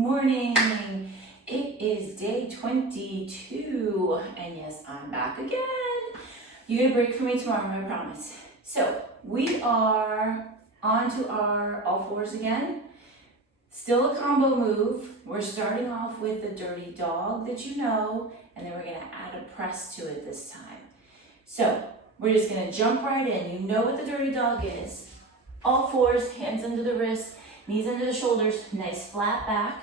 morning. It is day 22, and yes, I'm back again. You get a break from me tomorrow, I promise. So we are on to our all fours again. Still a combo move. We're starting off with the dirty dog that you know, and then we're gonna add a press to it this time. So we're just gonna jump right in. You know what the dirty dog is. All fours, hands under the wrist, knees under the shoulders, nice flat back.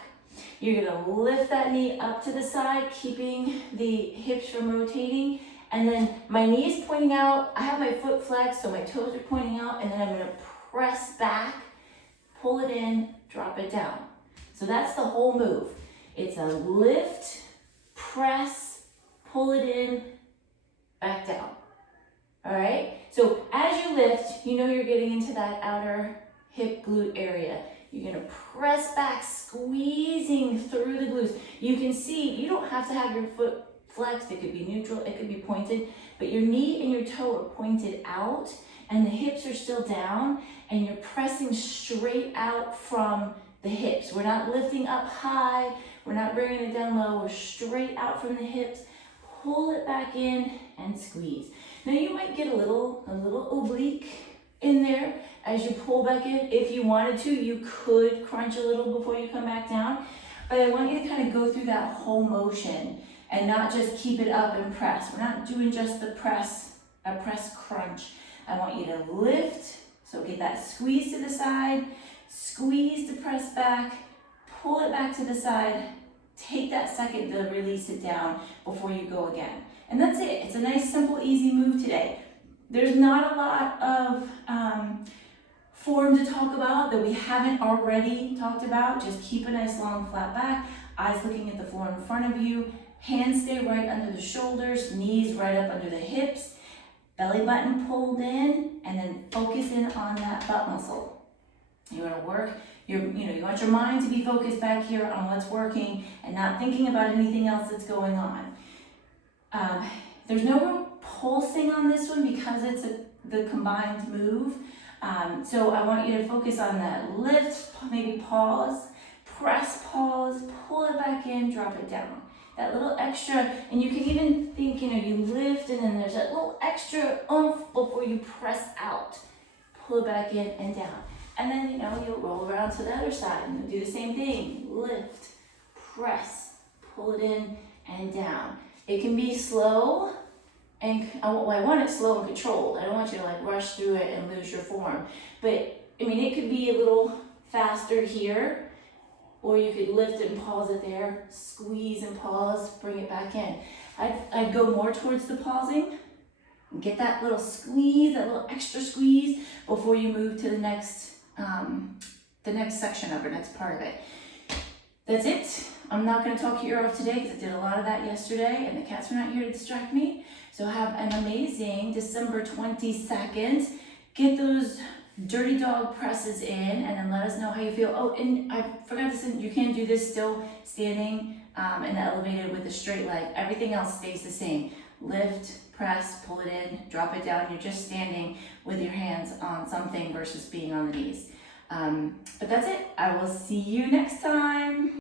You're gonna lift that knee up to the side, keeping the hips from rotating. And then my knee is pointing out. I have my foot flexed, so my toes are pointing out, and then I'm gonna press back, pull it in, drop it down. So that's the whole move. It's a lift, press, pull it in, back down. All right? So as you lift, you know you're getting into that outer hip glute area. You're gonna press back, squeezing through the glutes. You can see, you don't have to have your foot flexed. It could be neutral, it could be pointed, but your knee and your toe are pointed out and the hips are still down, and you're pressing straight out from the hips. We're not lifting up high, we're not bringing it down low, we're straight out from the hips. Pull it back in and squeeze. Now you might get a little oblique in there as you pull back in. If you wanted to, you could crunch a little before you come back down, but I want you to kind of go through that whole motion and not just keep it up and press. We're not doing just the press, a press crunch. I want you to lift, so get that squeeze to the side, squeeze to press back, pull it back to the side, take that second to release it down before you go again. And that's it. It's a nice, simple, easy move today. There's not a lot of form to talk about that we haven't already talked about. Just keep a nice long flat back, eyes looking at the floor in front of you, hands stay right under the shoulders, knees right up under the hips, belly button pulled in, and then focus in on that butt muscle. You want to work, you want your mind to be focused back here on what's working and not thinking about anything else that's going on. There's no real pulsing on this one because it's the combined move. So I want you to focus on that lift, maybe pause, press, pause, pull it back in, drop it down. That little extra, and you can even think, you lift and then there's that little extra oomph before you press out. Pull it back in and down. And then, you'll roll around to the other side and you'll do the same thing. Lift, press, pull it in and down. It can be slow, and I want it slow and controlled. I don't want you to rush through it and lose your form. But, it could be a little faster here, or you could lift it and pause it there, squeeze and pause, bring it back in. I'd go more towards the pausing, get that little squeeze, that little extra squeeze before you move to the next section of it, next part of it. That's it. I'm not going to talk your ear off today because I did a lot of that yesterday and the cats were not here to distract me. So have an amazing December 22nd. Get those dirty dog presses in and then let us know how you feel. Oh, and I forgot to say, you can do this still standing and elevated with a straight leg. Everything else stays the same. Lift, press, pull it in, drop it down. You're just standing with your hands on something versus being on the knees. But that's it. I will see you next time.